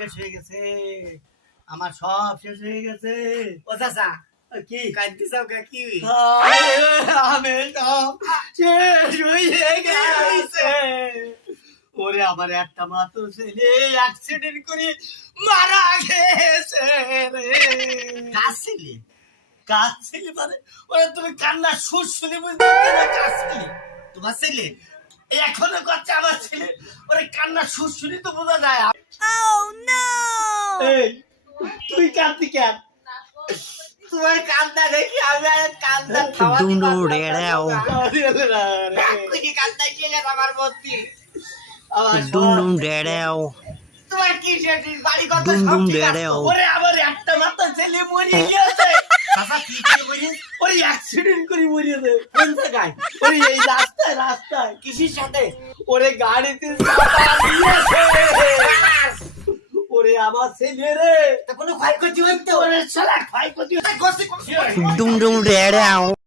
শেষ হয়ে গেছে, আমার সব শেষ হয়ে গেছে। ও চাচা কি কাঁদতে চাও কি আমি সব শেষ হয়ে গেছে। ওরে আমার একটা মাত্র ছেলে অ্যাক্সিডেন্ট করে মারা গেছে রে। কাশিলি কাঁদছিলি মানে ওরে তুমি কান্না সুর শুনে বুঝতে পারছো না? কাঁদছিলি তোমার ছেলে এখনো করছে আমার ছেলে, ওরে কান্না সুর শুনে তো বোঝা যায়। এই তুই কাঁদতি কেন? তোমার কান্দা দেখি আমি আর কান্দা থামাতে ডুডু পারলাম না রেড়াও। চাচা। এক্ষুনি কান্দা এসে গেছে আমার মধ্যে। আমার সব ডুম ডেড়াও তোমার কি শেষ বাড়ি কত ডুম সব ডুম ঠিক আছে ডেড়াও। তো? ওরে আমার একটা মাত্র ছেলে মরে গিয়েছে। চাচা কি করে বলি ওরে অ্যাক্সিডেন্ট করে মরিয়েছে। কোন জায়গায়? ওরে এই রাস্তায় রাস্তায়। কিসির সাথে ওরে গাড়িতে চাপা দিয়েছে। ওরে আমার ছেলে রে, তো কোনো ক্ষয়ক্ষতি হইতো ওরে শালা ক্ষয়ক্ষতি করছে ডুম ডুম ডেড়াও